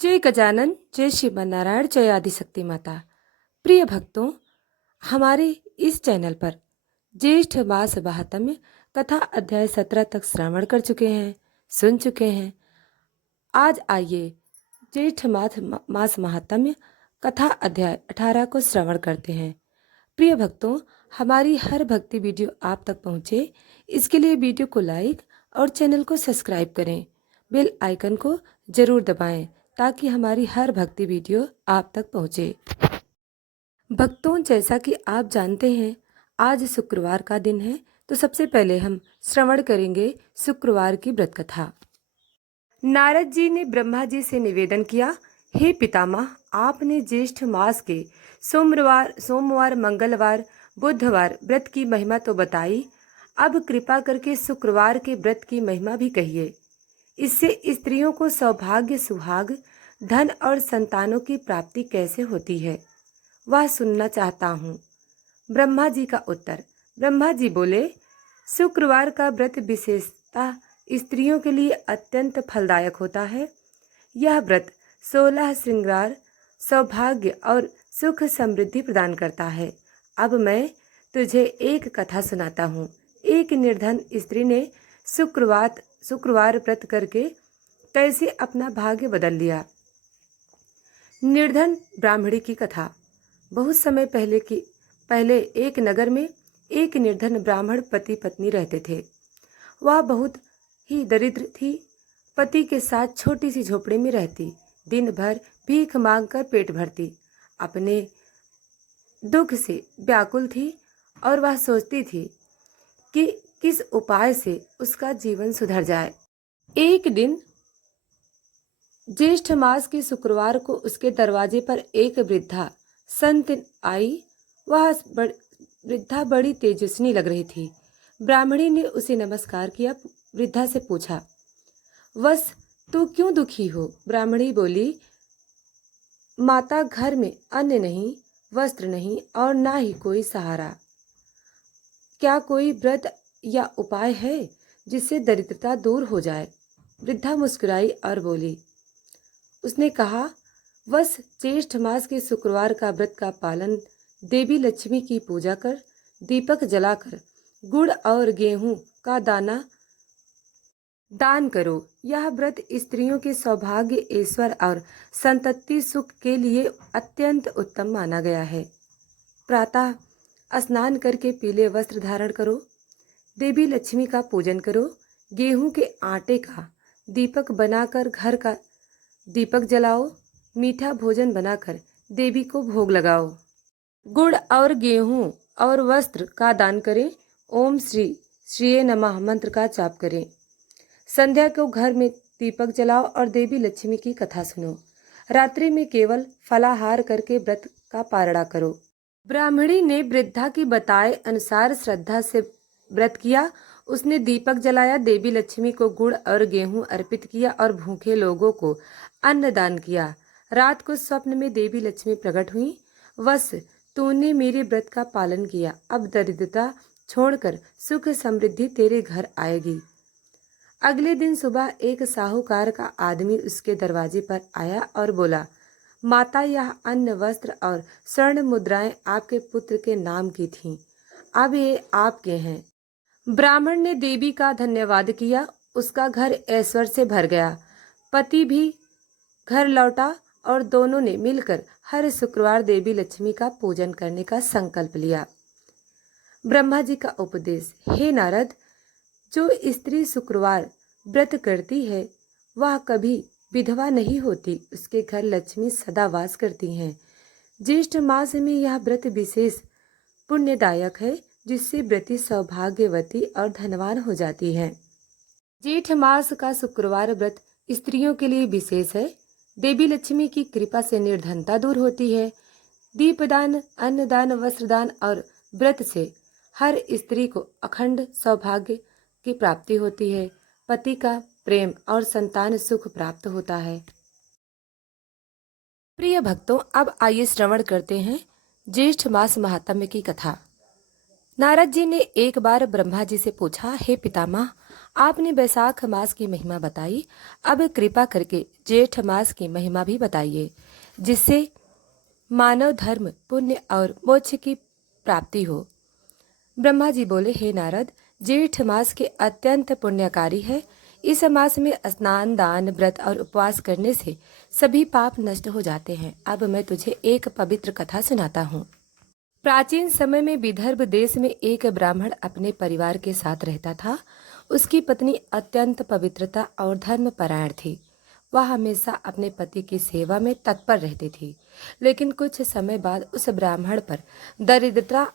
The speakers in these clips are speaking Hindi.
जय गजानन, जय श्रीमन्नारायण, जय आदिशक्ति माता। प्रिय भक्तों, हमारे इस चैनल पर ज्येष्ठ मास महात्म्य कथा अध्याय 17 तक श्रवण कर चुके हैं, सुन चुके हैं। आज आइए ज्येष्ठ मास महात्म्य कथा अध्याय 18 को श्रवण करते हैं। प्रिय भक्तों, हमारी हर भक्ति वीडियो आप तक पहुँचे, इसके लिए वीडियो को लाइक और चैनल को सब्सक्राइब करें। बेल आइकन को जरूर दबाएं ताकि हमारी हर भक्ति वीडियो आप तक पहुँचे। भक्तों, जैसा कि आप जानते हैं, आज शुक्रवार का दिन है, तो सबसे पहले हम श्रवण करेंगे शुक्रवार की व्रत कथा। नारद जी ने ब्रह्मा जी से निवेदन किया, हे पितामह, आपने ज्येष्ठ मास के सोमवार, मंगलवार, बुधवार व्रत की महिमा तो बताई, अब कृपा करके शुक्रवार के व्रत की महिमा भी कहिए। इससे स्त्रियों को सौभाग्य, सुहाग, धन और संतानों की प्राप्ति कैसे होती है, वह सुनना चाहता हूँ। ब्रह्मा जी का उत्तर। ब्रह्मा जी बोले, शुक्रवार का व्रत विशेषतः स्त्रियों के लिए अत्यंत फलदायक होता है। यह व्रत 16 श्रृंगार, सौभाग्य और सुख समृद्धि प्रदान करता है। अब मैं तुझे एक कथा सुनाता हूँ। एक निर्धन स्त्री ने शुक्रवार व्रत करके कैसे अपना भाग्य बदल लिया। निर्धन ब्राह्मणी की कथा। बहुत समय पहले एक नगर में एक निर्धन ब्राह्मण पति पत्नी रहते थे। वह बहुत ही दरिद्र थी। पति के साथ छोटी सी झोपड़ी में रहती, दिन भर भीख मांगकर पेट भरती, अपने दुख से व्याकुल थी और वह सोचती थी कि किस उपाय से उसका जीवन सुधर जाए। एक दिन ज्येष्ठ मास के शुक्रवार को उसके दरवाजे पर एक वृद्धा संत आई। वह वृद्धा बड़ी तेजस्विनी लग रही थी। ब्राह्मणी ने उसे नमस्कार किया। वृद्धा से पूछा, वस तू क्यों दुखी हो? ब्राह्मणी बोली, माता, घर में अन्न नहीं, वस्त्र नहीं और ना ही कोई सहारा। क्या कोई व्रत या उपाय है जिससे दरिद्रता दूर हो जाए? वृद्धा मुस्कुराई और बोली। उसने कहा, बस ज्येष्ठ मास के शुक्रवार का व्रत का पालन, देवी लक्ष्मी की पूजा कर, दीपक जलाकर गुड़ और गेहूं का दान करो। यह व्रत स्त्रियों के सौभाग्य, ऐश्वर्य और संतति सुख के लिए अत्यंत उत्तम माना गया है। प्रातः स्नान करके पीले वस्त्र धारण करो, देवी लक्ष्मी का पूजन करो, गेहूं के आटे का दीपक बनाकर घर का दीपक जलाओ, मीठा भोजन बनाकर देवी को भोग लगाओ, गुड़ और गेहूं और वस्त्र का दान करें, ओम श्री नमः मंत्र का जाप करें। संध्या को घर में दीपक जलाओ और देवी लक्ष्मी की कथा सुनो। रात्रि में केवल फलाहार करके व्रत का पारणा करो। ब्राह्मणी ने वृद्धा की बताए अनुसार श्रद्धा से व्रत किया। उसने दीपक जलाया, देवी लक्ष्मी को गुड़ और गेहूं अर्पित किया और भूखे लोगों को अन्न दान किया। रात को स्वप्न में देवी लक्ष्मी प्रकट हुई। वस तूने मेरे व्रत का पालन किया, अब दरिद्रता छोड़कर सुख समृद्धि तेरे घर आएगी। अगले दिन सुबह एक साहूकार का आदमी उसके दरवाजे पर आया और बोला, माता, यह अन्न, वस्त्र और स्वर्ण मुद्राएं आपके पुत्र के नाम की थीं, अब ये आपके हैं। ब्राह्मण ने देवी का धन्यवाद किया। उसका घर ऐश्वर्य से भर गया। पति भी घर लौटा और दोनों ने मिलकर हर शुक्रवार देवी लक्ष्मी का पूजन करने का संकल्प लिया। ब्रह्मा जी का उपदेश। हे नारद, जो स्त्री शुक्रवार व्रत करती है वह कभी विधवा नहीं होती, उसके घर लक्ष्मी सदा वास करती हैं। ज्येष्ठ मास में यह व्रत विशेष पुण्यदायक है, जिससे व्रती सौभाग्यवती और धनवान हो जाती है। जेठ मास का शुक्रवार व्रत स्त्रियों के लिए विशेष है। देवी लक्ष्मी की कृपा से निर्धनता दूर होती है। दीपदान, अन्नदान, वस्त्रदान और व्रत से हर स्त्री को अखंड सौभाग्य की प्राप्ति होती है। पति का प्रेम और संतान सुख प्राप्त होता है। प्रिय भक्तों, अब आइए श्रवण करते हैं ज्येष्ठ मास महात्म्य की कथा। नारद जी ने एक बार ब्रह्मा जी से पूछा, हे पितामह, आपने बैसाख मास की महिमा बताई, अब कृपा करके जेठ मास की महिमा भी बताइए, जिससे मानव धर्म, पुण्य और मोक्ष की प्राप्ति हो। ब्रह्मा जी बोले, हे नारद, जेठ मास के अत्यंत पुण्यकारी है। इस मास में स्नान, दान, व्रत और उपवास करने से सभी पाप नष्ट हो जाते हैं। अब मैं तुझे एक पवित्र कथा सुनाता हूँ। प्राचीन समय में विदर्भ देश में एक ब्राह्मण अपने परिवार के साथ रहता था। उसकी पत्नी अत्यंत पवित्रता और धर्मपरायण थी। वह हमेशा अपने पति की सेवा में तत्पर रहती थी। लेकिन कुछ समय बाद उस ब्राह्मण पर दरिद्रता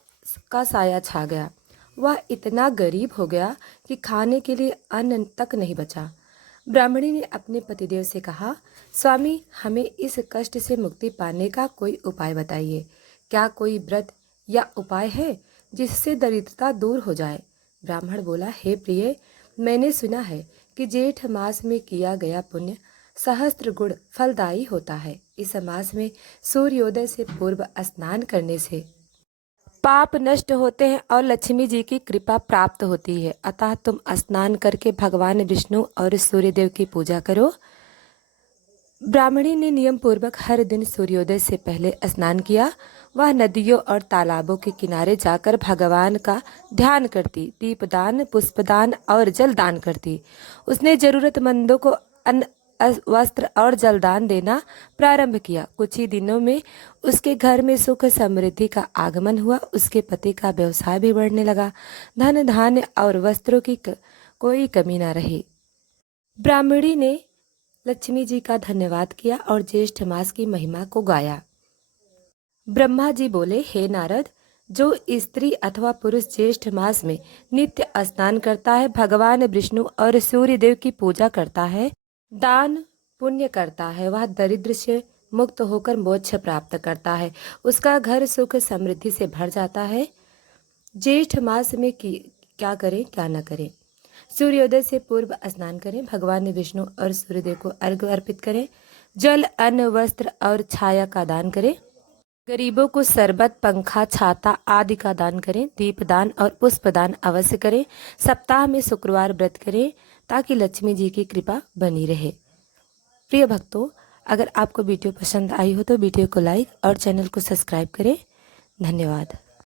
का साया छा गया। वह इतना गरीब हो गया कि खाने के लिए अन्न तक नहीं बचा। ब्राह्मणी ने अपने पतिदेव से कहा, स्वामी, हमें इस कष्ट से मुक्ति पाने का कोई उपाय बताइए। क्या कोई व्रत या उपाय है जिससे दरिद्रता दूर हो जाए? ब्राह्मण बोला, हे प्रिय, मैंने सुना है कि जेठ मास में किया गया पुण्य सहस्त्र गुण फलदायी होता है। इस मास में सूर्योदय से पूर्व स्नान करने से पाप नष्ट होते हैं और लक्ष्मी जी की कृपा प्राप्त होती है। अतः तुम स्नान करके भगवान विष्णु और सूर्यदेव की पूजा करो। ब्राह्मणी ने नियम पूर्वक हर दिन सूर्योदय से पहले स्नान किया। वह नदियों और तालाबों के किनारे जाकर भगवान का ध्यान करती, दीपदान, पुष्पदान और जलदान करती। उसने जरूरतमंदों को अन्न, वस्त्र और जलदान देना प्रारंभ किया। कुछ ही दिनों में उसके घर में सुख समृद्धि का आगमन हुआ। उसके पति का व्यवसाय भी बढ़ने लगा। धन, धान्य और वस्त्रों की कोई कमी न रही। ब्राह्मणी ने लक्ष्मी जी का धन्यवाद किया और ज्येष्ठ मास की महिमा को गाया। ब्रह्मा जी बोले, हे नारद, जो स्त्री अथवा पुरुष ज्येष्ठ मास में नित्य स्नान करता है, भगवान विष्णु और सूर्य देव की पूजा करता है, दान पुण्य करता है, वह दरिद्र से मुक्त होकर मोक्ष प्राप्त करता है। उसका घर सुख समृद्धि से भर जाता है। ज्येष्ठ मास में क्या करें क्या न करें? सूर्योदय से पूर्व स्नान करें, भगवान विष्णु और सूर्यदेव को अर्घ्य अर्पित करें, जल, अन्न, वस्त्र और छाया का दान करें, गरीबों को शरबत, पंखा, छाता आदि का दान करें, दीपदान और पुष्पदान अवश्य करें। सप्ताह में शुक्रवार व्रत करें ताकि लक्ष्मी जी की कृपा बनी रहे। प्रिय भक्तों, अगर आपको वीडियो पसंद आई हो तो वीडियो को लाइक और चैनल को सब्सक्राइब करें। धन्यवाद।